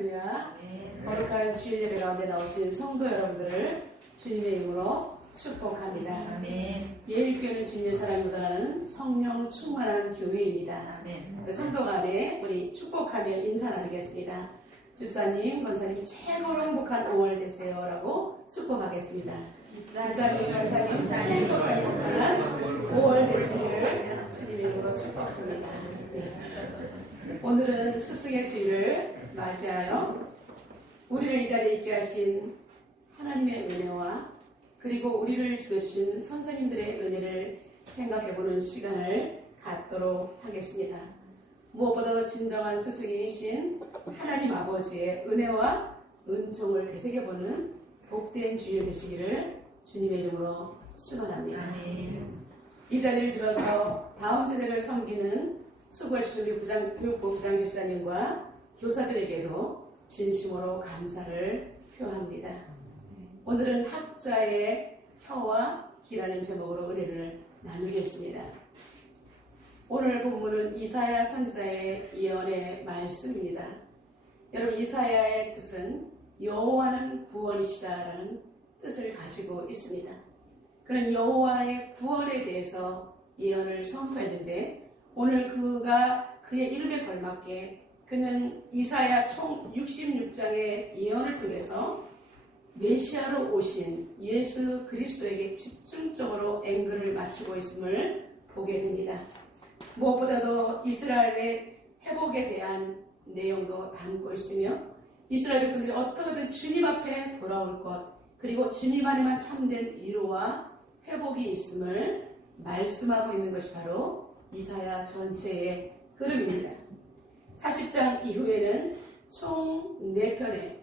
할렐루야. 거룩한 주일 예배 가운데 나오신 성도 여러분들을 주님의 이름으로 축복합니다. 아멘. 예일교회는 주님의 사랑이 묻어나는 성령 충만한 교회입니다. 아멘. 성도 간에 우리 축복하며 인사 나누겠습니다. 집사님, 권사님 최고로 행복한 5월 되세요라고 축복하겠습니다. 집사님, 권사님 최고로 행복한 5월 되시기를 주님의 이름으로 축복합니다. 오늘은 스승의 주일을 맞이하여 우리를 이 자리에 있게 하신 하나님의 은혜와 그리고 우리를 지켜주신 선생님들의 은혜를 생각해보는 시간을 갖도록 하겠습니다. 무엇보다도 진정한 스승이신 하나님 아버지의 은혜와 은총을 되새겨보는 복된 주일 되시기를 주님의 이름으로 축원합니다. 이 자리를 빌어서 다음 세대를 섬기는 수고하신 우리 교육부 부장집사님과 교사들에게도 진심으로 감사를 표합니다. 오늘은 학자의 혀와 기라는 제목으로 은혜를 나누겠습니다. 오늘 본문은 이사야 선지자의 예언의 말씀입니다. 여러분, 이사야의 뜻은 여호와는 구원이시다라는 뜻을 가지고 있습니다. 그런 여호와의 구원에 대해서 예언을 선포했는데 오늘 그의 이름에 걸맞게 그는 이사야 총 66장의 예언을 통해서 메시아로 오신 예수 그리스도에게 집중적으로 앵글을 맞추고 있음을 보게 됩니다. 무엇보다도 이스라엘의 회복에 대한 내용도 담고 있으며 이스라엘 백성들이 어떻게든 주님 앞에 돌아올 것 그리고 주님 안에만 참된 위로와 회복이 있음을 말씀하고 있는 것이 바로 이사야 전체의 흐름입니다. 40장 이후에는 총 4편의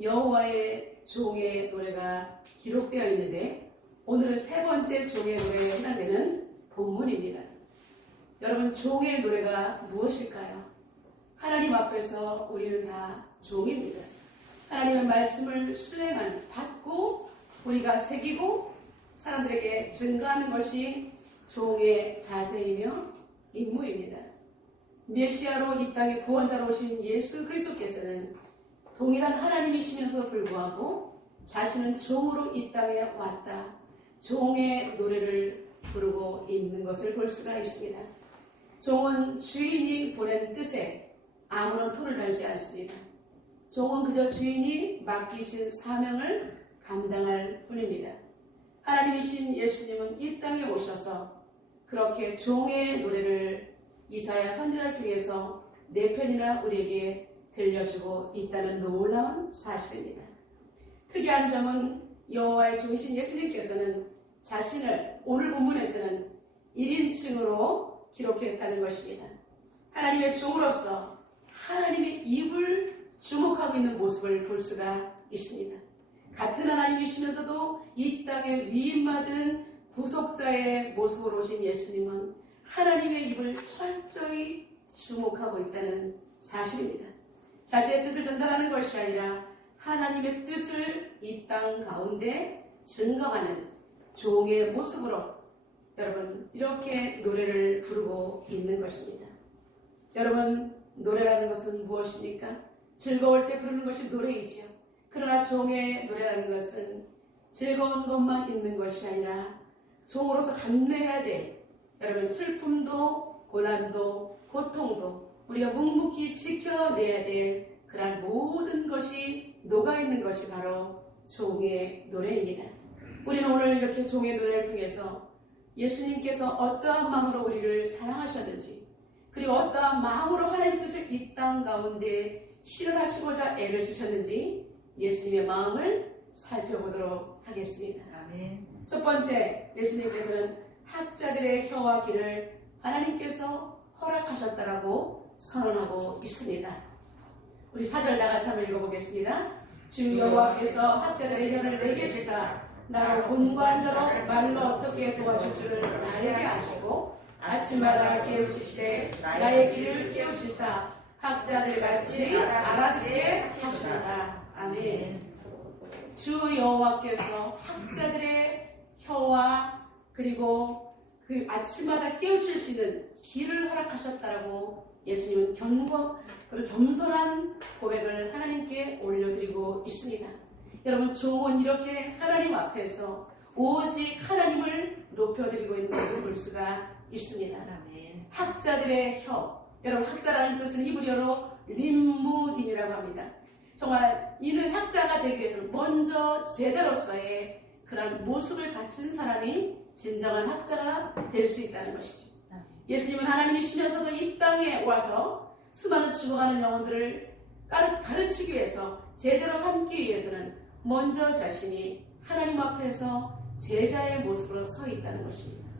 여호와의 종의 노래가 기록되어 있는데 오늘은 3번째 종의 노래에 해당되는 본문입니다. 여러분, 종의 노래가 무엇일까요? 하나님 앞에서 우리는 다 종입니다. 하나님의 말씀을 수행하는, 받고 우리가 새기고 사람들에게 증거하는 것이 종의 자세이며 임무입니다. 메시아로 이 땅에 구원자로 오신 예수 그리스도께서는 동일한 하나님이시면서 불구하고 자신은 종으로 이 땅에 왔다. 종의 노래를 부르고 있는 것을 볼 수가 있습니다. 종은 주인이 보낸 뜻에 아무런 토를 달지 않습니다. 종은 그저 주인이 맡기신 사명을 감당할 뿐입니다. 하나님이신 예수님은 이 땅에 오셔서 그렇게 종의 노래를 이사야 선지자를 통해서 4편이나 우리에게 들려주고 있다는 놀라운 사실입니다. 특이한 점은 여호와의 종이신 예수님께서는 자신을 오늘 본문에서는 1인칭으로 기록했다는 것입니다. 하나님의 종으로서 하나님의 입을 주목하고 있는 모습을 볼 수가 있습니다. 같은 하나님이시면서도 이 땅에 위임받은 구속자의 모습으로 오신 예수님은 하나님의 입을 철저히 주목하고 있다는 사실입니다. 자신의 뜻을 전달하는 것이 아니라 하나님의 뜻을 이 땅 가운데 증거하는 종의 모습으로 여러분 이렇게 노래를 부르고 있는 것입니다. 여러분, 노래라는 것은 무엇입니까? 즐거울 때 부르는 것이 노래이지요. 그러나 종의 노래라는 것은 즐거운 것만 있는 것이 아니라 종으로서 감내해야 될 여러분 슬픔도 고난도 고통도 우리가 묵묵히 지켜내야 될 그러한 모든 것이 녹아있는 것이 바로 종의 노래입니다. 우리는 오늘 이렇게 종의 노래를 통해서 예수님께서 어떠한 마음으로 우리를 사랑하셨는지 그리고 어떠한 마음으로 하나님 뜻을 이 땅 가운데 실현하시고자 애를 쓰셨는지 예수님의 마음을 살펴보도록 하겠습니다. 아멘. 첫 번째, 예수님께서는 학자들의 혀와 귀를 하나님께서 허락하셨다라고 선언하고 있습니다. 우리 4절 다같이 한번 읽어보겠습니다. 주 여호와께서 학자들의 혀를 내게 주사 나로 본관자로 말로 어떻게 도와줄 줄을 알게 하시고 아침마다 깨우치시되 나의 귀를 깨우치사 학자들 같이 알아듣게 하시도다. 아멘. 주 여호와께서 학자들의 혀와 그리고 그 아침마다 깨우칠 수 있는 귀를 허락하셨다라고 예수님은 그리고 겸손한 고백을 하나님께 올려드리고 있습니다. 여러분, 종은 이렇게 하나님 앞에서 오직 하나님을 높여드리고 있는 것을 볼 수가 있습니다. 아멘. 학자들의 혀, 여러분, 학자라는 뜻은 히브리어로 림무딘이라고 합니다. 정말 이는 학자가 되기 위해서는 먼저 제자로서의 그런 모습을 갖춘 사람이 진정한 학자가 될 수 있다는 것이죠. 예수님은 하나님이시면서도 이 땅에 와서 수많은 죽어가는 영혼들을 가르치기 위해서, 제자로 삼기 위해서는 먼저 자신이 하나님 앞에서 제자의 모습으로 서 있다는 것입니다.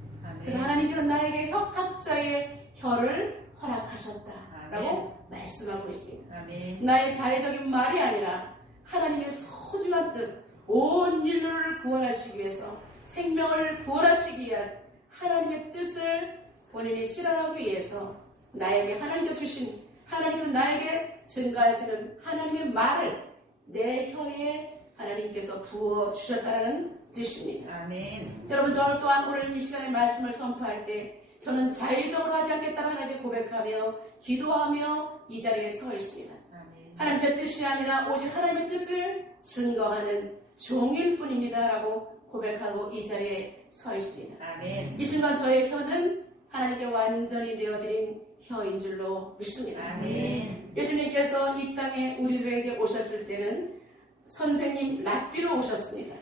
그래서 하나님께서 나에게 학자의 혀를 허락하셨다라고 말씀하고 있습니다. 아멘. 나의 자의적인 말이 아니라 하나님의 소중한 뜻, 온 인류를 구원하시기 위해서, 생명을 구원하시기 위한 하나님의 뜻을 본인이 실현하기 위해서 나에게 하나님께서 주신, 하나님께서 나에게 증거하시는 하나님의 말을 내 혀에 하나님께서 부어주셨다는 뜻입니다. 아멘. 여러분, 저는 또한 오늘 이 시간에 말씀을 선포할 때 저는 자의적으로 하지 않겠다는 하나님께 고백하며 기도하며 이 자리에 서 있습니다. 아멘. 하나님, 제 뜻이 아니라 오직 하나님의 뜻을 증거하는 종일 뿐입니다 라고 고백하고 이 자리에 서 있습니다. 아멘. 이 순간 저의 혀는 하나님께 완전히 내어드린 혀인 줄로 믿습니다. 아멘. 예수님께서 이 땅에 우리들에게 오셨을 때는 선생님 랍비로 오셨습니다.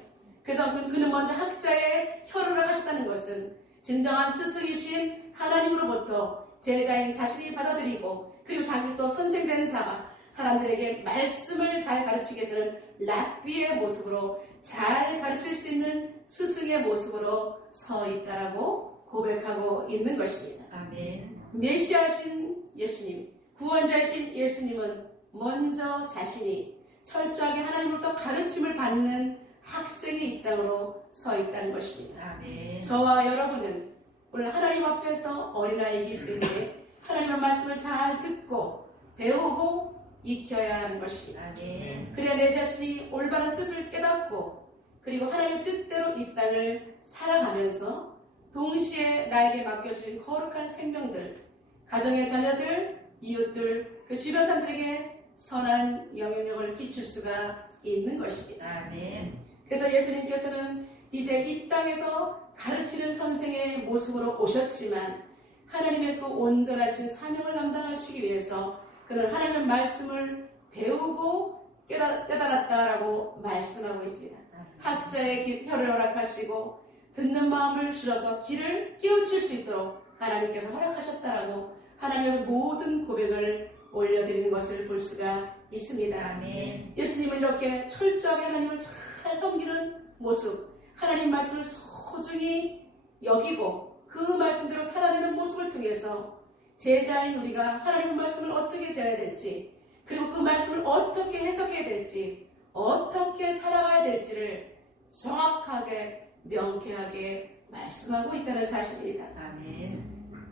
그래서 그는 먼저 학자의 혀를 하셨다는 것은 진정한 스승이신 하나님으로부터 제자인 자신이 받아들이고, 그리고 자기 또 선생된 자가 사람들에게 말씀을 잘 가르치기 위해서는 랍비의 모습으로 잘 가르칠 수 있는 스승의 모습으로 서 있다라고 고백하고 있는 것입니다. 아멘. 메시아신 예수님, 구원자이신 예수님은 먼저 자신이 철저하게 하나님으로부터 가르침을 받는 학생의 입장으로 서 있다는 것입니다. 아멘. 저와 여러분은 오늘 하나님 앞에서 어린아이이기 때문에 하나님의 말씀을 잘 듣고 배우고 익혀야 하는 것입니다. 아멘. 그래야 내 자신이 올바른 뜻을 깨닫고, 그리고 하나님의 뜻대로 이 땅을 살아가면서 동시에 나에게 맡겨주신 거룩한 생명들, 가정의 자녀들, 이웃들, 그 주변 사람들에게 선한 영향력을 끼칠 수가 있는 것입니다. 아멘. 그래서 예수님께서는 이제 이 땅에서 가르치는 선생의 모습으로 오셨지만 하나님의 그 온전하신 사명을 감당하시기 위해서 그는 하나님의 말씀을 배우고 깨달았다라고 말씀하고 있습니다. 학자의 혀를 허락하시고 듣는 마음을 주셔서 귀를 깨우칠 수 있도록 하나님께서 허락하셨다라고 하나님의 모든 고백을 올려드리는 것을 볼 수가 있습니다. 아멘. 예수님은 이렇게 철저하게 하나님을 잘 섬기는 모습, 하나님 말씀을 소중히 여기고 그 말씀대로 살아내는 모습을 통해서 제자인 우리가 하나님의 말씀을 어떻게 대해야 될지, 그리고 그 말씀을 어떻게 해석해야 될지, 어떻게 살아가야 될지를 정확하게 명쾌하게 말씀하고 있다는 사실입니다. 아멘.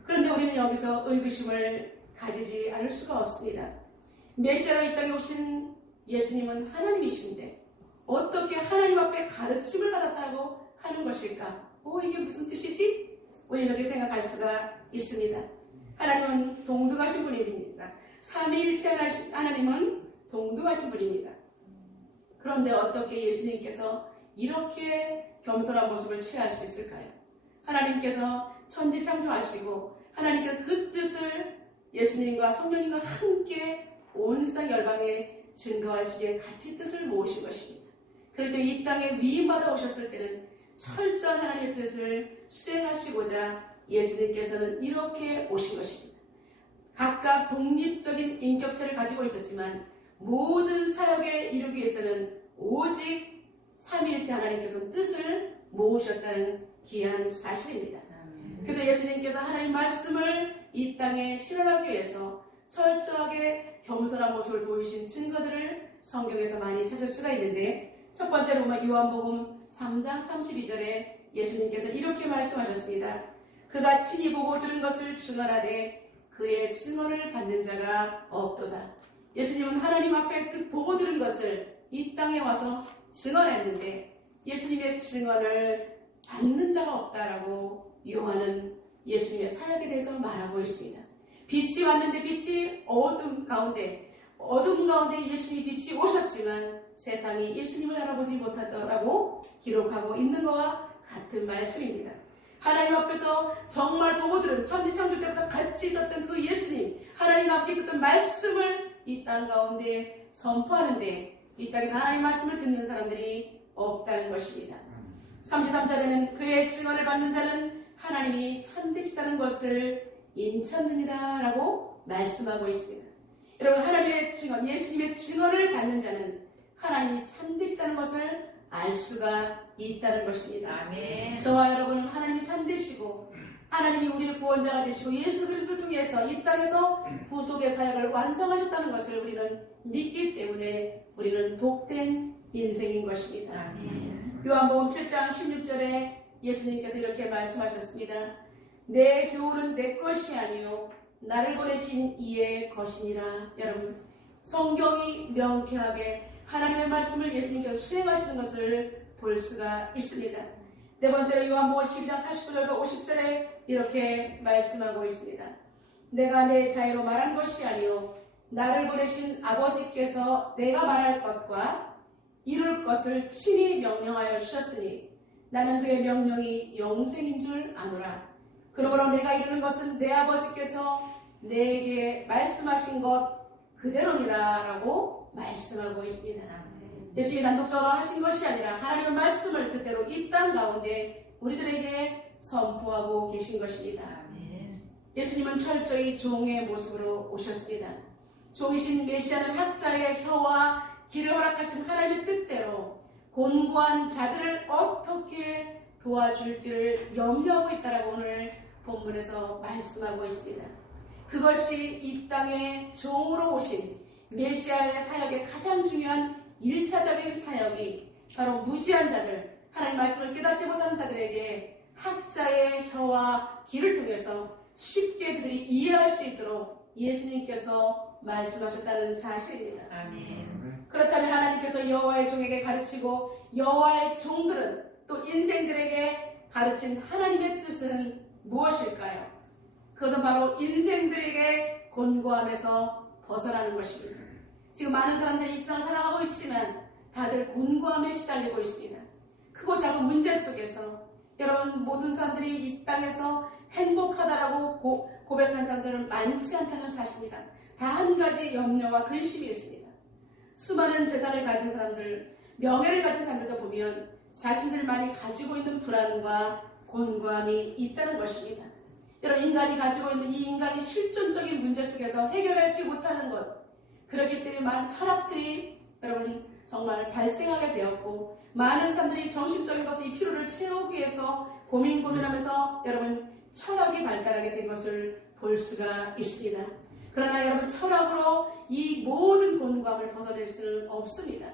그런데 우리는 여기서 의구심을 가지지 않을 수가 없습니다. 메시아로 이 땅에 오신 예수님은 하나님이신데 어떻게 하나님 앞에 가르침을 받았다고 하는 것일까? 이게 무슨 뜻이지? 우리 이렇게 생각할 수가 있습니다. 하나님은 동등하신 분입니다. 삼위일체 하나님은 동등하신 분입니다. 그런데 어떻게 예수님께서 이렇게 겸손한 모습을 취할 수 있을까요? 하나님께서 천지 창조하시고 하나님께서 그 뜻을 예수님과 성령님과 함께 온 세상 열방에 증거하시기에 같이 뜻을 모으신 것입니다. 그런데 이 땅에 위임받아 오셨을 때는 철저한 하나님의 뜻을 수행하시고자 예수님께서는 이렇게 오신 것입니다. 각각 독립적인 인격체를 가지고 있었지만 모든 사역에 이루기 위해서는 오직 삼위일체 하나님께서 뜻을 모으셨다는 귀한 사실입니다. 그래서 예수님께서 하나님 말씀을 이 땅에 실현하기 위해서 철저하게 겸손한 모습을 보이신 증거들을 성경에서 많이 찾을 수가 있는데, 첫 번째로 요한복음 3장 32절에 예수님께서 이렇게 말씀하셨습니다. 그가 친히 보고 들은 것을 증언하되 그의 증언을 받는 자가 없도다. 예수님은 하나님 앞에 보고 들은 것을 이 땅에 와서 증언했는데 예수님의 증언을 받는 자가 없다라고 요한은 예수님의 사역에 대해서 말하고 있습니다. 빛이 왔는데 빛이 어둠 가운데 예수님이 빛이 오셨지만 세상이 예수님을 알아보지 못하더라고 기록하고 있는 것과 같은 말씀입니다. 하나님 앞에서 정말 보고 들은 천지창조 때부터 같이 있었던 그 예수님, 하나님 앞에 있었던 말씀을 이 땅 가운데 선포하는데 이 땅에서 하나님 말씀을 듣는 사람들이 없다는 것입니다. 33절에는 그의 증언을 받는 자는 하나님이 참되시다는 것을 인쳤느니라 라고 말씀하고 있습니다. 여러분, 하나님의 증언, 예수님의 증언을 받는 자는 하나님이 참되시다는 것을 알 수가 있다는 것입니다. 아멘. 저와 여러분은 하나님이 참되시고 하나님이 우리의 구원자가 되시고 예수 그리스도를 통해서 이 땅에서 구속의 사역을 완성하셨다는 것을 우리는 믿기 때문에 우리는 복된 인생인 것입니다. 아멘. 요한복음 7장 16절에 예수님께서 이렇게 말씀하셨습니다. 내 교훈은 내 것이 아니요 나를 보내신 이의 것이니라. 여러분, 성경이 명쾌하게 하나님의 말씀을 예수님께서 수행하시는 것을 볼 수가 있습니다. 네 번째로 요한복음 12장 49절과 50절에 이렇게 말씀하고 있습니다. 내가 내 자유로 말한 것이 아니요 나를 보내신 아버지께서 내가 말할 것과 이룰 것을 친히 명령하여 주셨으니 나는 그의 명령이 영생인 줄 아노라. 그러므로 내가 이루는 것은 내 아버지께서 내게 말씀하신 것 그대로니라 라고 말씀하고 있습니다. 예수님이 단독적으로 하신 것이 아니라 하나님의 말씀을 그대로 이 땅 가운데 우리들에게 선포하고 계신 것입니다. 아멘. 예수님은 철저히 종의 모습으로 오셨습니다. 종이신 메시아는 학자의 혀와 길을 허락하신 하나님의 뜻대로 곤고한 자들을 어떻게 도와줄지를 염려하고 있다라고 오늘 본문에서 말씀하고 있습니다. 그것이 이 땅에 종으로 오신 메시아의 사역의 가장 중요한 1차적인 사역이 바로 무지한 자들, 하나님 말씀을 깨닫지 못하는 자들에게 학자의 혀와 길을 통해서 쉽게 그들이 이해할 수 있도록 예수님께서 말씀하셨다는 사실입니다. 아멘. 그렇다면 하나님께서 여호와의 종에게 가르치고 여호와의 종들은 또 인생들에게 가르친 하나님의 뜻은 무엇일까요? 그것은 바로 인생들에게 곤고함에서 벗어나는 것입니다. 지금 많은 사람들이 이 세상을 살아가고 있지만 다들 곤고함에 시달리고 있습니다. 크고 작은 문제 속에서 여러분 모든 사람들이 이 땅에서 행복하다라고 고백한 사람들은 많지 않다는 사실입니다. 다 한 가지 염려와 근심이 있습니다. 수많은 재산을 가진 사람들, 명예를 가진 사람들도 보면 자신들만이 가지고 있는 불안과 곤고함이 있다는 것입니다. 여러분, 인간이 가지고 있는 이 인간이 실존적인 문제 속에서 해결하지 못하는 것, 그렇기 때문에 많은 철학들이 여러분 정말 발생하게 되었고 많은 사람들이 정신적인 것을 이 피로를 채우기 위해서 고민하면서 여러분 철학이 발달하게 된 것을 볼 수가 있습니다. 그러나 여러분 철학으로 이 모든 곤고함을 벗어낼 수는 없습니다.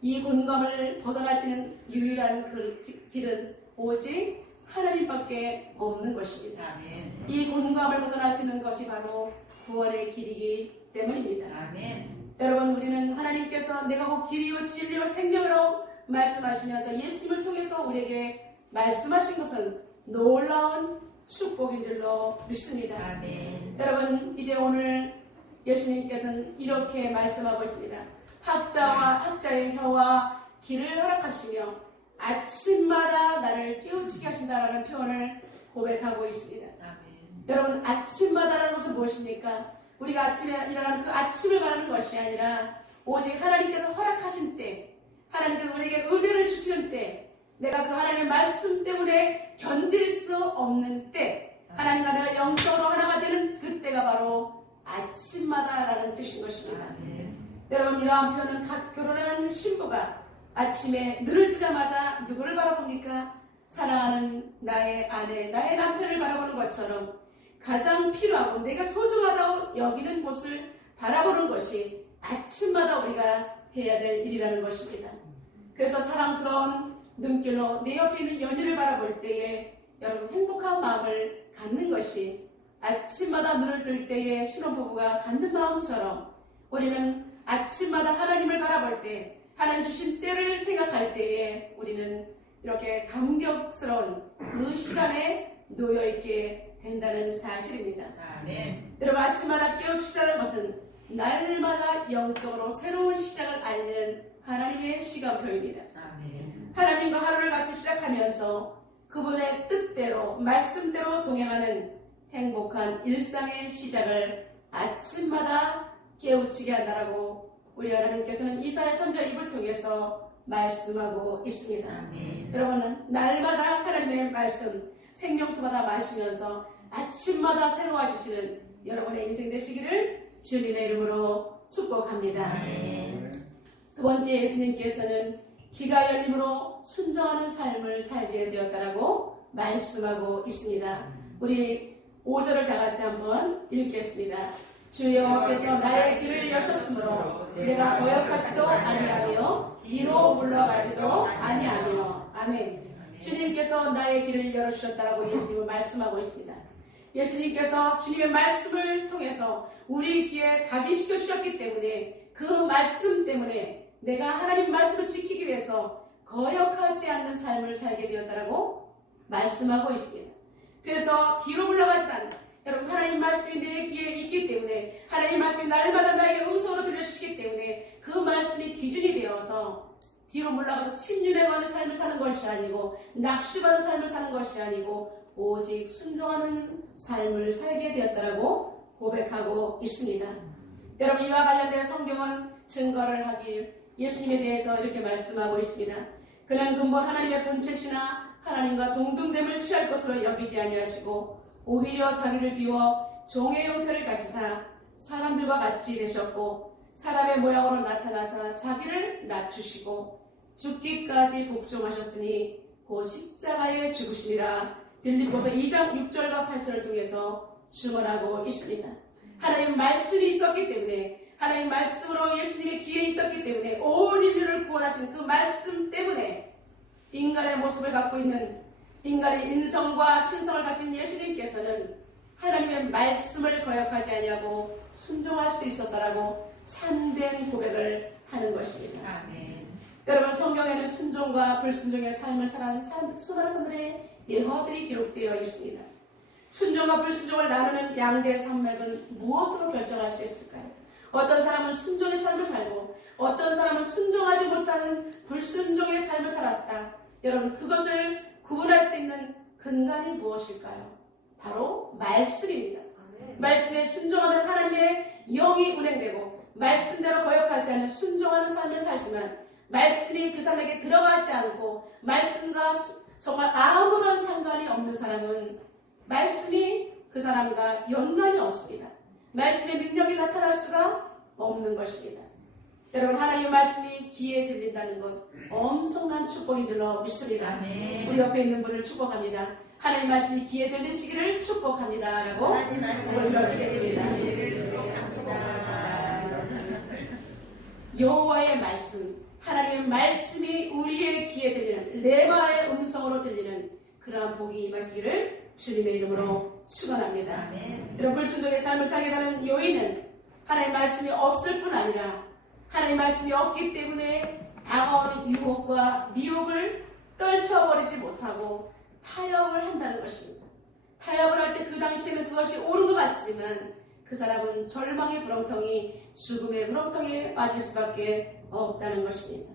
이 곤고함을 벗어날 수 있는 유일한 그 길은 오직 하나님밖에 없는 것입니다. 아멘. 이 곤고함을 벗어날 수 있는 것이 바로 구원의 길이기 때문입니다. 아멘. 여러분, 우리는 하나님께서 내가 곧 길이요 진리요 생명이라고 말씀하시면서 예수님을 통해서 우리에게 말씀하신 것은 놀라운 축복인 줄로 믿습니다. 아멘. 여러분, 이제 오늘 예수님께서는 이렇게 말씀하고 있습니다. 학자의 혀와 길을 허락하시며 아침마다 나를 깨우치게 하신다라는 표현을 고백하고 있습니다. 아멘. 여러분, 아침마다라는 것은 무엇입니까? 우리가 아침에 일어나는 그 아침을 말하는 것이 아니라 오직 하나님께서 허락하신 때, 하나님께서 우리에게 은혜를 주시는 때, 내가 그 하나님의 말씀 때문에 견딜 수 없는 때, 하나님과 내가 영적으로 하나가 되는 그때가 바로 아침마다라는 뜻인 것입니다. 아멘. 여러분, 이러한 표현은 각 결혼한 신부가 아침에 눈을 뜨자마자 누구를 바라봅니까? 사랑하는 나의 아내, 나의 남편을 바라보는 것처럼 가장 필요하고 내가 소중하다고 여기는 곳을 바라보는 것이 아침마다 우리가 해야 될 일이라는 것입니다. 그래서 사랑스러운 눈길로 내 옆에 있는 연인을 바라볼 때에 여러분 행복한 마음을 갖는 것이 아침마다 눈을 뜰 때에 신혼부부가 갖는 마음처럼 우리는 아침마다 하나님을 바라볼 때 하나님 주신 때를 생각할 때에 우리는 이렇게 감격스러운 그 시간에 놓여있게 된다는 사실입니다. 아멘. 여러분 아침마다 깨우치자는 것은 날마다 영적으로 새로운 시작을 알리는 하나님의 시간표입니다. 아멘. 하나님과 하루를 같이 시작하면서 그분의 뜻대로 말씀대로 동행하는 행복한 일상의 시작을 아침마다 깨우치게 한다라고 우리 하나님께서는 이사야 선지자 입을 통해서 말씀하고 있습니다. 아멘. 여러분은 날마다 하나님의 말씀 생명수마다 마시면서 아침마다 새로워지시는 여러분의 인생 되시기를 주님의 이름으로 축복합니다. 아멘. 두 번째, 예수님께서는 귀가 열림으로 순종하는 삶을 살게 되었다라고 말씀하고 있습니다. 우리 5절을 다 같이 한번 읽겠습니다. 주여께서 나의 길을 여셨으므로 내가 거역하지도 아니하며 뒤로 물러가지도 아니하며. 아멘. 주님께서 나의 길을 열어주셨다라고 예수님은 말씀하고 있습니다. 예수님께서 주님의 말씀을 통해서 우리 귀에 각인시켜 주셨기 때문에 그 말씀 때문에 내가 하나님 말씀을 지키기 위해서 거역하지 않는 삶을 살게 되었다라고 말씀하고 있습니다. 그래서 뒤로 물러가지 않는, 여러분 하나님 말씀이 내 귀에 있기 때문에 하나님 말씀이 날마다 나에게 음성으로 들려주시기 때문에 그 말씀이 기준이 되어서 뒤로 물러가서 침륜해가는 삶을 사는 것이 아니고 낙심하는 삶을 사는 것이 아니고 오직 순종하는 삶을 살게 되었다라고 고백하고 있습니다. 여러분 이와 관련된 성경은 증거를 하길 예수님에 대해서 이렇게 말씀하고 있습니다. 그는 근본 하나님의 본체시나 하나님과 동등됨을 취할 것으로 여기지 아니하시고 오히려 자기를 비워 종의 형체를 가지사 사람들과 같이 되셨고 사람의 모양으로 나타나사 자기를 낮추시고 죽기까지 복종하셨으니 곧 십자가에 죽으시니라. 빌립보서 2장 6절과 8절을 통해서 증언하고 있습니다. 하나님 말씀이 있었기 때문에 하나님 말씀으로 예수님의 귀에 있었기 때문에 온 인류를 구원하신 그 말씀 때문에 인간의 모습을 갖고 있는 인간의 인성과 신성을 가진 예수님께서는 하나님의 말씀을 거역하지 아니하고 순종할 수 있었다라고 참된 고백을 하는 것입니다. 아멘. 여러분 성경에는 순종과 불순종의 삶을 살아가는 수많은 사람들의 예화들이 기록되어 있습니다. 순종과 불순종을 나누는 양대 산맥은 무엇으로 결정할 수 있을까요? 어떤 사람은 순종의 삶을 살고 어떤 사람은 순종하지 못하는 불순종의 삶을 살았다. 여러분 그것을 구분할 수 있는 근간이 무엇일까요? 바로 말씀입니다. 말씀에 순종하면 하나님의 영이 운행되고 말씀대로 거역하지 않은 순종하는 삶을 살지만 말씀이 그 사람에게 들어가지 않고 말씀과 정말 아무런 상관이 없는 사람은 말씀이 그 사람과 연관이 없습니다. 말씀의 능력이 나타날 수가 없는 것입니다. 여러분 하나님의 말씀이 귀에 들린다는 것 엄청난 축복인 줄로 믿습니다. 아멘. 우리 옆에 있는 분을 축복합니다. 하나님 말씀이 귀에 들리시기를 축복합니다. 라고 하나님 말씀이 불러주겠습니다. 여호와의 말씀, 하나님의 말씀이 우리의 귀에 들리는 레마의 음성으로 들리는 그러한 복이 임하시기를 주님의 이름으로 축원합니다. 아멘. 여러분 불순종의 삶을 살게 되는 요인은 하나님 말씀이 없을 뿐 아니라 하나님 말씀이 없기 때문에 다가오는 유혹과 미혹을 떨쳐버리지 못하고 타협을 한다는 것입니다. 타협을 할 때 그 당시에는 그것이 옳은 것 같지만 그 사람은 절망의 구렁텅이 죽음의 구렁텅이에 빠질 수밖에 없다는 것입니다.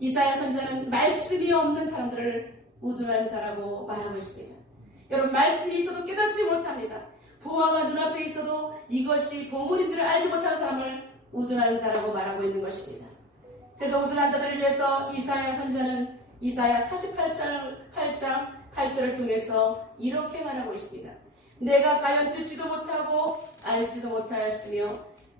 이사야 선지자는 말씀이 없는 사람들을 우둔한 자라고 말하고 있습니다. 여러분 말씀이 있어도 깨닫지 못합니다. 보화가 눈앞에 있어도 이것이 보물인지를 알지 못하는 사람을 우둔한 자라고 말하고 있는 것입니다. 그래서 우둔한 자들을 위해서 이사야 선지자는 이사야 48장 8절을 통해서 이렇게 말하고 있습니다. 내가 과연 듣지도 못하고 알지도 못하였으며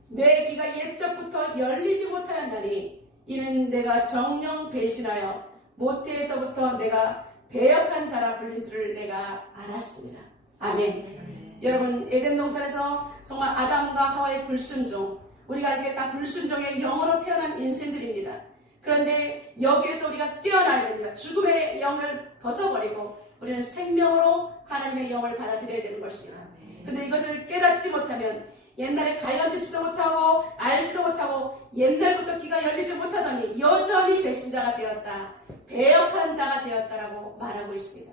내 귀가 옛적부터 열리지 못하였나니 이는 내가 정령 배신하여 모태에서부터 내가 배역한 자라 불린 줄을 내가 알았습니다. 아멘. 여러분 에덴 동산에서 정말 아담과 하와의 불순종, 우리가 이렇게 다 불순종의 영으로 태어난 인생들입니다. 그런데 여기에서 우리가 깨어나야 됩니다. 죽음의 영을 벗어버리고 우리는 생명으로 하나님의 영을 받아들여야 되는 것입니다. 그런데 이것을 깨닫지 못하면 옛날에 가이가 듣지도 못하고 알지도 못하고 옛날부터 귀가 열리지 못하더니 여전히 배신자가 되었다, 배역한 자가 되었다라고 말하고 있습니다.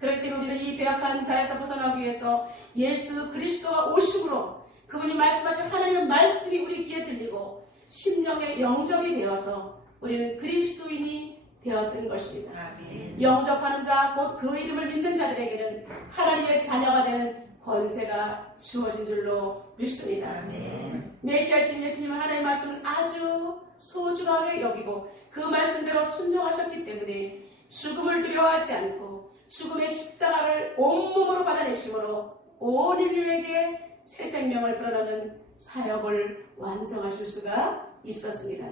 그렇기 때문에 우리는 이 배악한 자에서 벗어나기 위해서 예수 그리스도가 오심으로 그분이 말씀하신 하나님의 말씀이 우리 귀에 들리고 심령의 영접이 되어서 우리는 그리스도인이 되었던 것입니다. 아멘. 영접하는 자, 곧 그 이름을 믿는 자들에게는 하나님의 자녀가 되는 권세가 주어진 줄로 믿습니다. 아멘. 메시아신 예수님은 하나님의 말씀을 아주 소중하게 여기고 그 말씀대로 순종하셨기 때문에 죽음을 두려워하지 않고 죽음의 십자가를 온몸으로 받아내심으로 온 인류에게 새 생명을 불어넣는 사역을 완성하실 수가 있었습니다.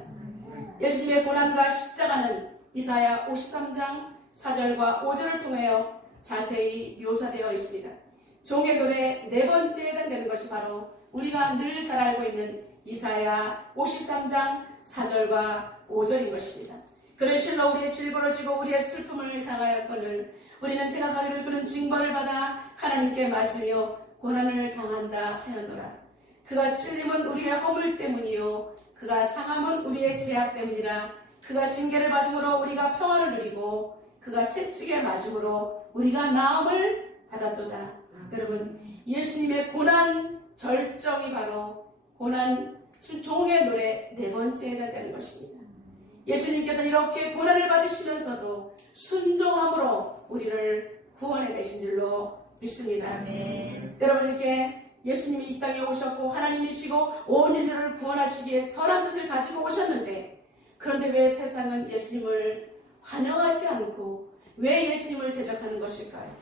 예수님의 고난과 십자가는 이사야 53장 4절과 5절을 통하여 자세히 묘사되어 있습니다. 종의 노래 네 번째에 해당되는 것이 바로 우리가 늘 잘 알고 있는 이사야 53장 4절과 5절인 것입니다. 그는 실로 우리의 질고를 지고 우리의 슬픔을 당하였거늘 우리는 생각하기를 그는 징벌을 받아 하나님께 맞으며 고난을 당한다 하였노라. 그가 찔림은 우리의 허물 때문이요 그가 상함은 우리의 죄악 때문이라. 그가 징계를 받음으로 우리가 평화를 누리고 그가 채찍에 맞음으로 우리가 나음을 받았도다. 여러분, 예수님의 고난 절정이 바로 고난 종의 노래 네 번째에 해당되는 것입니다. 예수님께서 이렇게 고난을 받으시면서도 순종함으로 우리를 구원해내신 줄로 믿습니다. 아멘. 여러분, 이렇게 예수님이 이 땅에 오셨고 하나님이시고 온 인류를 구원하시기 위해 선한 뜻을 가지고 오셨는데, 그런데 왜 세상은 예수님을 환영하지 않고 왜 예수님을 대적하는 것일까요?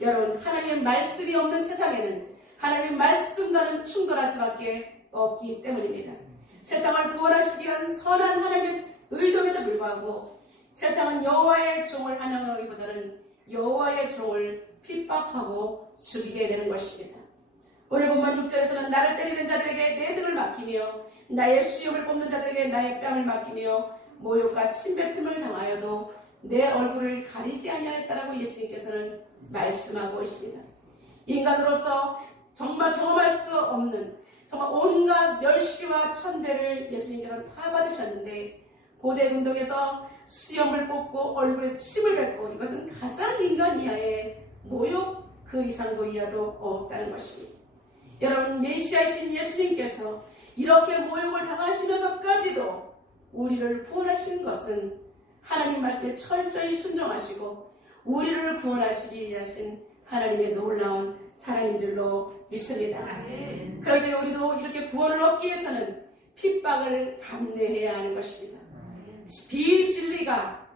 여러분, 하나님의 말씀이 없는 세상에는 하나님의 말씀과는 충돌할 수밖에 없기 때문입니다. 세상을 구원하시기 위한 선한 하나님의 의도에도 불구하고 세상은 여호와의 종을 환영하기보다는 여호와의 종을 핍박하고 죽이게 되는 것입니다. 오늘 본문 6절에서는 나를 때리는 자들에게 내 등을 맡기며 나의 수염을 뽑는 자들에게 나의 뺨을 맡기며 모욕과 침뱉음을 당하여도 내 얼굴을 가리지 아니하였다라고 예수님께서는 말씀하고 있습니다. 인간으로서 정말 경험할 수 없는 정말 온갖 멸시와 천대를 예수님께서는 다 받으셨는데 고대 군독에서 수염을 뽑고 얼굴에 침을 뱉고 이것은 가장 인간 이하의 모욕 그 이상도 이하도 없다는 것입니다. 여러분, 메시아이신 예수님께서 이렇게 모욕을 당하시면서까지도 우리를 구원하신 것은 하나님 말씀에 철저히 순종하시고 우리를 구원하시기 위하신 하나님의 놀라운 사랑인 줄로 믿습니다. 아멘. 그렇기 때문에 우리도 이렇게 구원을 얻기 위해서는 핍박을 감내해야 하는 것입니다. 비진리가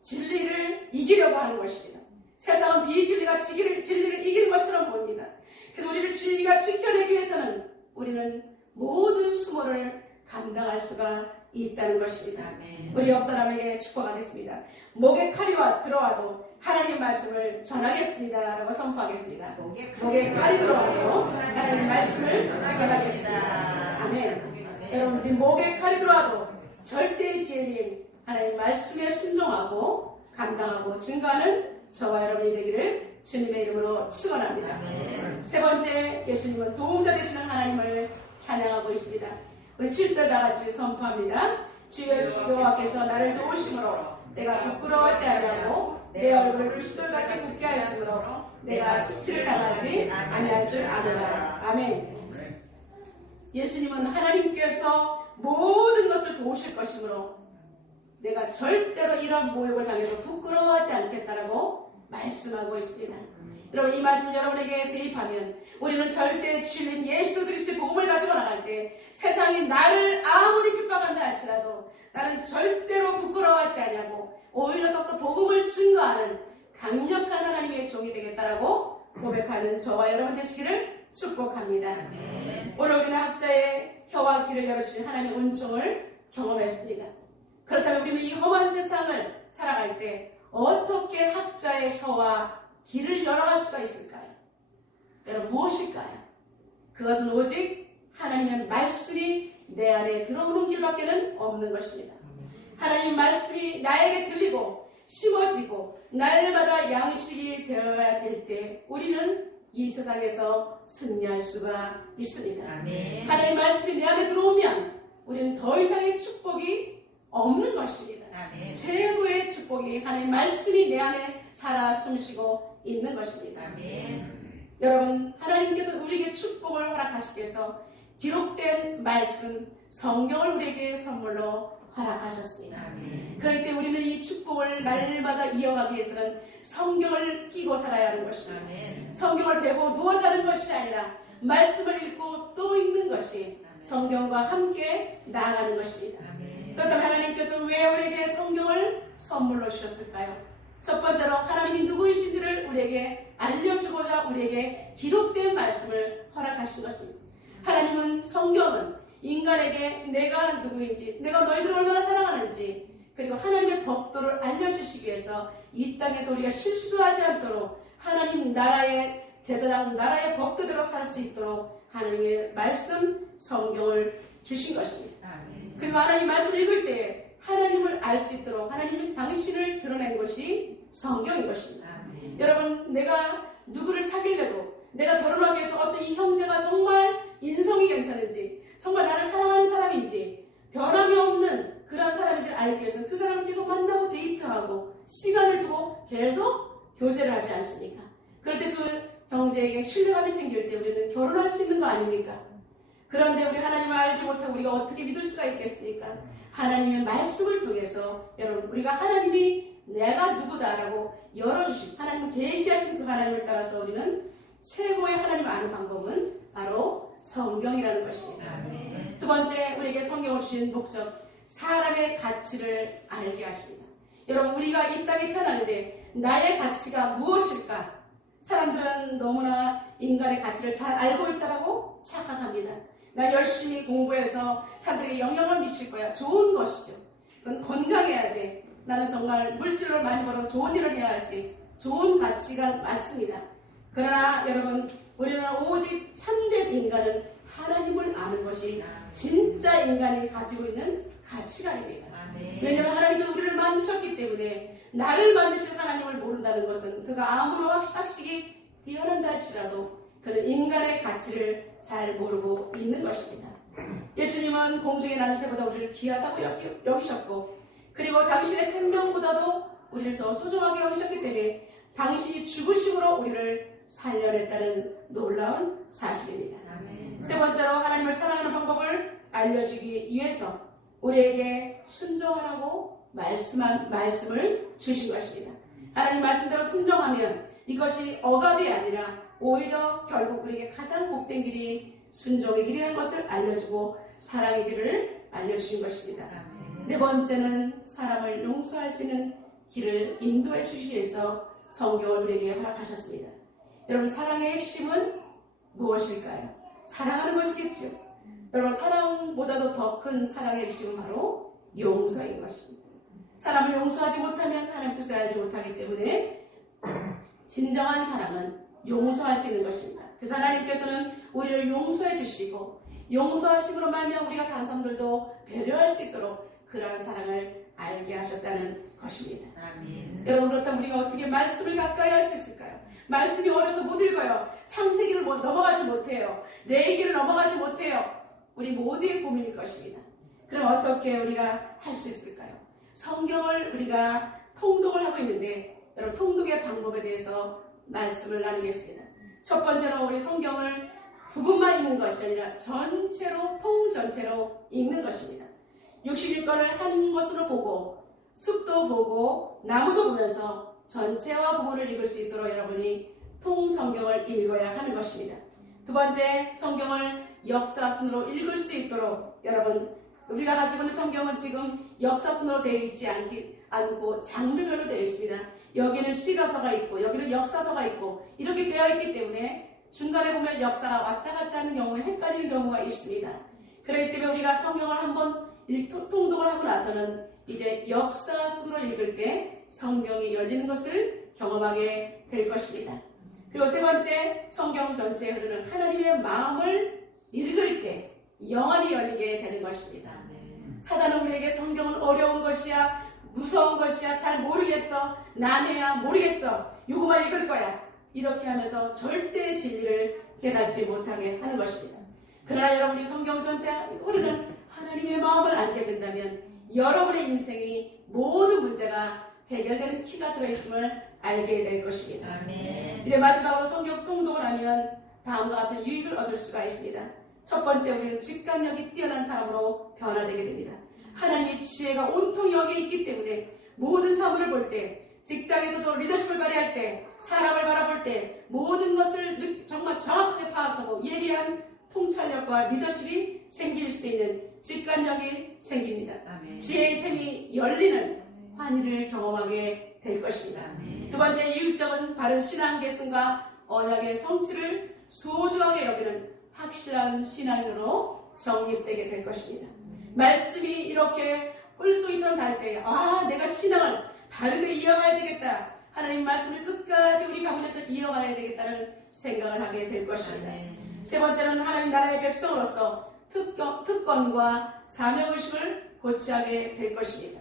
진리를 이기려고 하는 것입니다. 세상은 비진리가 진리를 이기는 것처럼 보입니다. 그래서 우리를 진리가 지켜내기 위해서는 우리는 모든 수모를 감당할 수가 있다는 것입니다. 아멘. 우리 옆사람에게 축복하겠습니다. 목에 칼이 들어와도 하나님 말씀을 전하겠습니다 라고 선포하겠습니다. 목에 칼이 들어와도 하나님 말씀을 전하겠습니다. 아멘. 여러분, 우리 목에 칼이 들어와도 절대의 진리인 하나님 말씀에 순종하고 감당하고 증거하는 저와 여러분이 되기를 주님의 이름으로 축원합니다. 아멘. 세 번째, 예수님은 도움자 되시는 하나님을 찬양하고 있습니다. 우리 7절 다 같이 선포합니다. 주 여호와께서 나를 도우심으로 내가 부끄러워하지 아니하고 내 얼굴을 불시돌같이 굳게 하였으므로 내가 수치를 당하지 아니할 줄 아노라. 아멘. 예수님은 하나님께서 모든 것을 도우실 것이므로 내가 절대로 이런 모욕을 당해도 부끄러워하지 않겠다라고 말씀하고 있습니다. 여러분, 이 말씀 여러분에게 대입하면 우리는 절대 진리인 예수 그리스도의 복음을 가지고 나갈 때 세상이 나를 아무리 핍박한다 할지라도 나는 절대로 부끄러워하지 않냐고 오히려 더욱더 복음을 증거하는 강력한 하나님의 종이 되겠다라고 고백하는 저와 여러분 되시기를 축복합니다. 오늘 우리는 학자의 혀와 귀를 열어주신 하나님의 은총을 경험했습니다. 그렇다면 우리는 이 험한 세상을 살아갈 때 어떻게 학자의 혀와 귀를 열어갈 수가 있을까요? 여러분, 무엇일까요? 그것은 오직 하나님의 말씀이 내 안에 들어오는 길밖에는 없는 것입니다. 하나님 말씀이 나에게 들리고 심어지고 날마다 양식이 되어야 될 때 우리는 이 세상에서 승리할 수가 있습니다. 아멘. 하나님 말씀이 내 안에 들어오면 우리는 더 이상의 축복이 없는 것입니다. 아멘. 최고의 축복이 하나님 말씀이 내 안에 살아 숨쉬고 있는 것입니다. 아멘. 여러분, 하나님께서 우리에게 축복을 허락하시기 위해서 기록된 말씀, 성경을 우리에게 선물로 허락하셨습니다. 아멘. 그럴 때 우리는 이 축복을 날마다 이어가기 위해서는 성경을 끼고 살아야 하는 것입니다. 아멘. 성경을 베고 누워 자는 것이 아니라 말씀을 읽고 또 읽는 것이 성경과 함께 나아가는 것입니다. 아멘. 그렇다면 하나님께서 왜 우리에게 성경을 선물로 주셨을까요? 첫 번째로 하나님이 누구이신지를 우리에게 알려주고자 우리에게 기록된 말씀을 허락하신 것입니다. 하나님은 성경은 인간에게 내가 누구인지, 내가 너희들을 얼마나 사랑하는지, 그리고 하나님의 법도를 알려주시기 위해서 이 땅에서 우리가 실수하지 않도록 하나님 나라의 제사장 나라의 법도대로 살 수 있도록 하나님의 말씀 성경을 주신 것입니다. 아멘. 그리고 하나님 말씀을 읽을 때 하나님을 알 수 있도록 하나님은 당신을 드러낸 것이 성경인 것입니다. 아멘. 여러분, 내가 누구를 사귀려도 내가 결혼하기 위해서 어떤 이 형제가 정말 인성이 괜찮은지, 정말 나를 사랑하는 사람인지, 변함이 없는 그런 사람인지를 알기 위해서는 그 사람을 계속 만나고 데이트하고 시간을 두고 계속 교제를 하지 않습니까? 그럴 때 그 형제에게 신뢰감이 생길 때 우리는 결혼할 수 있는 거 아닙니까? 그런데 우리 하나님을 알지 못하고 우리가 어떻게 믿을 수가 있겠습니까? 하나님의 말씀을 통해서 여러분, 우리가 하나님이 내가 누구다라고 열어주신, 하나님 계시하신 그 하나님을 따라서 우리는 최고의 하나님을 아는 방법은 바로 성경이라는 것입니다. 아멘. 두 번째, 우리에게 성경을 주신 목적, 사람의 가치를 알게 하십니다. 여러분, 우리가 이 땅에 태어나는데 나의 가치가 무엇일까? 사람들은 너무나 인간의 가치를 잘 알고 있다고 착각합니다. 나 열심히 공부해서 사람들에게 영향을 미칠 거야. 좋은 것이죠. 그건 건강해야 돼. 나는 정말 물질을 많이 벌어서 좋은 일을 해야지. 좋은 가치가 맞습니다. 그러나 여러분, 우리는 오직 참된 인간은 하나님을 아는 것이 진짜 인간이 가지고 있는 가치관입니다. 아멘. 왜냐하면 하나님께서 우리를 만드셨기 때문에 나를 만드신 하나님을 모른다는 것은 그가 아무리 학식이 뛰어난다 할지라도 그는 인간의 가치를 잘 모르고 있는 것입니다. 예수님은 공중에 나는 새보다 우리를 귀하다고 여기셨고, 그리고 당신의 생명보다도 우리를 더 소중하게 여기셨기 때문에 당신이 죽으심으로 우리를 살려냈다는 놀라운 사실입니다. 아멘. 세 번째로, 하나님을 사랑하는 방법을 알려주기 위해서 우리에게 순종하라고 말씀을 주신 것입니다. 하나님 말씀대로 순종하면 이것이 억압이 아니라 오히려 결국 우리에게 가장 복된 길이 순종의 길이라는 것을 알려주고 사랑의 길을 알려주신 것입니다. 아멘. 네 번째는 사람을 용서할 수 있는 길을 인도해 주시기 위해서 성경을 우리에게 허락하셨습니다. 여러분, 사랑의 핵심은 무엇일까요? 사랑하는 것이겠죠. 여러분, 사랑보다도 더 큰 사랑의 핵심은 바로 용서인 것입니다. 사람을 용서하지 못하면 하나님 뜻을 알지 못하기 때문에 진정한 사랑은 용서하시는 것입니다. 그래서 하나님께서는 우리를 용서해 주시고 용서하심으로 말미암아 우리가 다른 사람들도 배려할 수 있도록 그러한 사랑을 알게 하셨다는 것입니다. 아멘. 여러분, 그렇다면 우리가 어떻게 말씀을 가까이 할 수 있을까요? 말씀이 어려서 못 읽어요. 창세기를 넘어가지 못해요. 레위기를 넘어가지 못해요. 우리 모두의 고민일 것입니다. 그럼 어떻게 우리가 할 수 있을까요? 성경을 우리가 통독을 하고 있는데, 여러분, 통독의 방법에 대해서 말씀을 나누겠습니다. 첫 번째로 우리 성경을 부분만 읽는 것이 아니라 전체로, 통전체로 읽는 것입니다. 61권을 한 것으로 보고 숲도 보고 나무도 보면서 전체와 부분을 읽을 수 있도록 여러분이 통성경을 읽어야 하는 것입니다. 두 번째, 성경을 역사순으로 읽을 수 있도록 여러분, 우리가 가지고 있는 성경은 지금 역사순으로 되어 있지 않고 장르별로 되어 있습니다. 여기는 시가서가 있고 여기는 역사서가 있고 이렇게 되어 있기 때문에 중간에 보면 역사가 왔다 갔다 하는 경우에 헷갈리는 경우가 있습니다. 그렇기 때문에 우리가 성경을 한번 통독을 하고 나서는 이제 역사순으로 읽을 때 성경이 열리는 것을 경험하게 될 것입니다. 그리고 세 번째, 성경 전체에 흐르는 하나님의 마음을 읽을 때 영안이 열리게 되는 것입니다. 사단은 우리에게 성경은 어려운 것이야, 무서운 것이야, 잘 모르겠어, 난해야, 모르겠어, 요거만 읽을 거야, 이렇게 하면서 절대 진리를 깨닫지 못하게 하는 것입니다. 그러나 여러분이 성경 전체에 흐르는 하나님의 마음을 알게 된다면 여러분의 인생이 모든 문제가 해결되는 키가 들어있음을 알게 될 것입니다. 아멘. 이제 마지막으로 성경 통독을 하면 다음과 같은 유익을 얻을 수가 있습니다. 첫 번째, 우리는 직관력이 뛰어난 사람으로 변화되게 됩니다. 하나님의 지혜가 온통 여기에 있기 때문에 모든 사물을 볼 때, 직장에서도 리더십을 발휘할 때, 사람을 바라볼 때 모든 것을 정말 정확하게 파악하고 예리한 통찰력과 리더십이 생길 수 있는 직관력이 생깁니다. 아멘. 지혜의 샘이 열리는 환희를 경험하게 될 것입니다. 아멘. 두 번째, 유익적은 바른 신앙 계승과 언약의 성취를 소중하게 여기는 확실한 신앙으로 정립되게 될 것입니다. 말씀이 이렇게 뿔소리처럼 닿을 때, 내가 신앙을 바르게 이어가야 되겠다. 하나님 말씀을 끝까지 우리 가문에서 이어가야 되겠다는 생각을 하게 될 것입니다. 아멘. 세 번째는 하나님 나라의 백성으로서 특권과 사명의식을 고취하게 될 것입니다.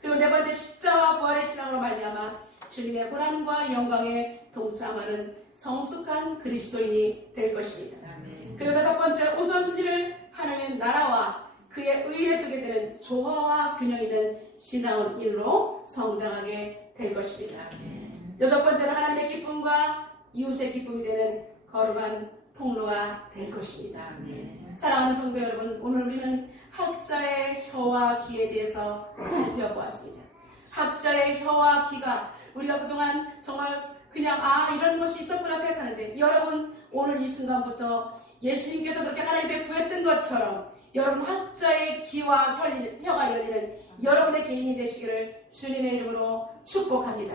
그리고 네 번째, 십자와 부활의 신앙으로 말미암아 주님의 고난과 영광에 동참하는 성숙한 그리스도인이 될 것입니다. 아멘. 그리고 다섯 번째, 우선순위를 하나님의 나라와 그의 의에 두게 되는 조화와 균형 있는 신앙인으로 성장하게 될 것입니다. 아멘. 여섯 번째는 하나님의 기쁨과 이웃의 기쁨이 되는 거룩한 통로가 될 것입니다. 아멘. 사랑하는 성도 여러분, 오늘 우리는 학자의 혀와 귀에 대해서 살펴보았습니다. 학자의 혀와 귀가 우리가 그동안 정말 그냥 이런 것이 있었구나 생각하는데, 여러분 오늘 이 순간부터 예수님께서 그렇게 하나님께 구했던 것처럼 여러분 학자의 귀와 혀가 열리는 여러분의 개인이 되시기를 주님의 이름으로 축복합니다.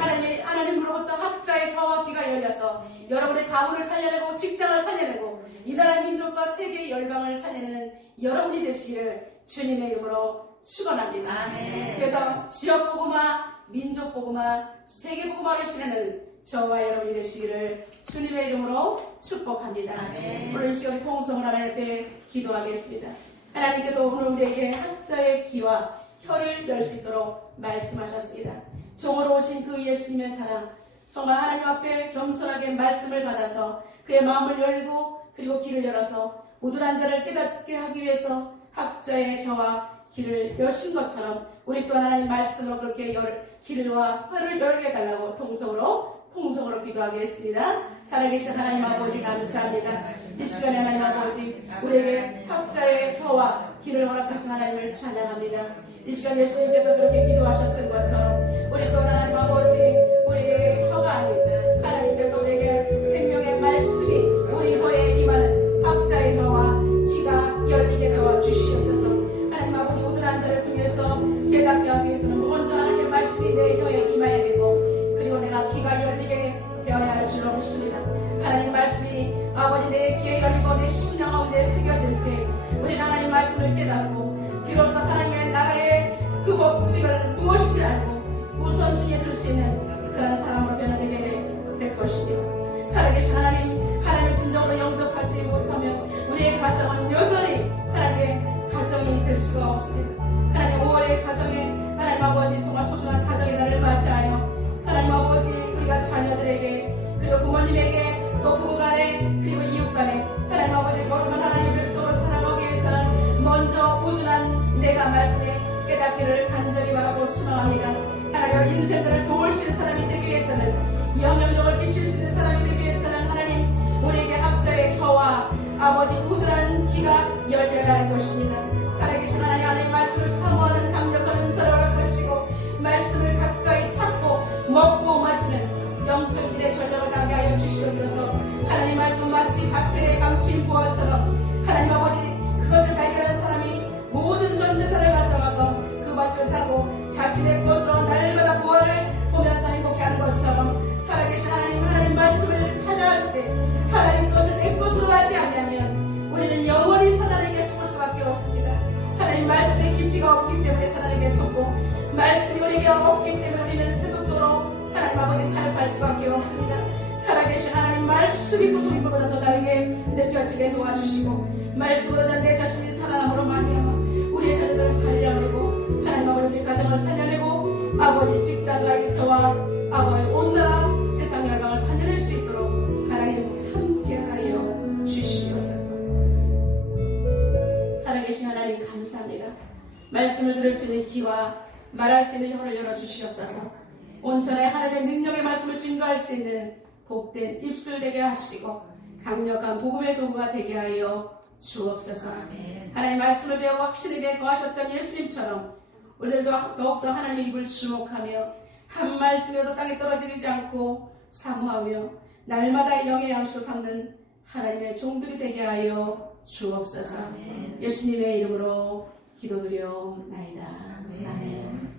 아멘. 하나님으로부터 학자의 혀와 귀가 열려서 여러분의 가문을 살려내고 직장을 살려내고 이 나라의 민족과 세계의 열방을 살려내는 여러분이 되시기를 주님의 이름으로 축원합니다. 아멘. 그래서 지역 복음화, 민족 복음화, 세계 복음화를 실현하는 저와 여러분이 되시기를 주님의 이름으로 축복합니다. 아멘. 오늘 이 시간에 통성을 하나님 앞에 기도하겠습니다. 하나님께서 오늘 우리에게 학자의 귀와 혀를 열 수 있도록 말씀하셨습니다. 종으로 오신 그 예수님의 사랑, 정말 하나님 앞에 겸손하게 말씀을 받아서 그의 마음을 열고 그리고 귀를 열어서 우둔한 자를 깨닫게 하기 위해서 학자의 혀와 귀를 여신 것처럼 우리 또한 하나님 말씀으로 그렇게 귀와 혀를 열게 해달라고 통성으로 기도하겠습니다. 살아계신 하나님 아버지 감사합니다. 이 시간에 하나님 아버지 우리에게 학자의 혀와 귀를 허락하신 하나님을 찬양합니다. 이 시간 예수님께서 그렇게 기도하셨던 것처럼 우리 또한 하나님 아버지 우리에게 혀가 아닌 하나님께서 우리에게 생명의 말씀이 우리 혀에 임하는 학자의 혀와 귀가 열리게 도와주시옵소서. 하나님 아버지 우둔한 자를 통해서 깨닫게 하기 위해서는 먼저 하나님의 말씀이 내 혀에 임해야 되고 그리고 내가 귀가 열리게 되어야 할 줄로 믿습니다. 하나님 말씀이 아버지 내 귀에 열리고 내 심령 가운데 새겨질 때 우리는 하나님 말씀을 깨닫고 비로소 하나님의 나라의 그 법칙을 무엇인지 알고 우선순위에 둘 수 있는 그런 사람으로 변화되게 될 것입니다. 살아계신 하나님을 진정으로 영접하지 못하면 우리의 가정은 여전히 하나님의 가정이 될 수가 없습니다. 하나님 5월의 가정에 하나님 아버지 정말 소중한 가정의 날을 맞이하여 하나님 아버지 우리가 자녀들에게 그리고 부모님에게 또 부부간에 그리고 이웃간에 하나님 아버지 거룩한 하나님의 백성으로 살아가기 위해서는 먼저 우둔한 내가 말씀에 깨닫기를 간절히 바라고 소망합니다. 하나님의 인생들을 도울 수 있는 사람이 되기 위해서는 영향력을 끼칠 수 있는 사람이 되기 위해서는 하나님 우리에게 학자의 혀와 아버지 우둔한 귀가 열려야 할 것입니다. 살아계신 하나님 말씀을 사모하는 강력한 은사를 허락하시고 말씀을 가까이 찾고 먹고 마시는 영적 일의 전력을 나게 하여 주시옵소서. 하나님 말씀 마치 밭에 감추인 보화처럼 하나님 아버지 그것을 발견한 사람이 모든 전 재산을 가져가서 그 밭을 사고 자신의 것으로 날마다 보화를 보면서 행복해하는 것처럼 살아계신 하나님 말씀을 찾아갈 때 하나님 것을 내 것으로 하지 않으면 우리는 영원히 사단에게 속을 수밖에 없습니다. 하나님 말씀의 깊이가 없기 때문에 사단에게 속고 말씀이 우리에게 없기 때문에 우리는 세속적으로 하나님 아버지 타협할 수밖에 없습니다. 살아계신 하나님 말씀이 구속인보다 더 다르게 느껴지게 도와주시고 말씀으로 내 자신이 살아남으로 말미암아 우리의 자녀들을 살려내고 하나님 아버지 우리 가정을 살려내고 아버지 직장과 일터와 아버지 온 나라 세상 열방을 살려낼 수 있도록 하나님 함께하여 주시옵소서. 살아계신 하나님 감사합니다. 말씀을 들을 수 있는 귀와 말할 수 있는 혀를 열어주시옵소서. 온전히 하나님의 능력의 말씀을 증거할 수 있는 복된 입술 되게 하시고 강력한 복음의 도구가 되게 하여 주옵소서. 하나님 말씀을 배우고 확실하게 거하셨던 예수님처럼 우리들도 더욱더 하나님의 입을 주목하며 한 말씀이라도 땅에 떨어지지 않고 사모하며 날마다 영의 양식을 삼는 하나님의 종들이 되게 하여 주옵소서. 예수님의 이름으로 기도드려옵나이다. 아멘.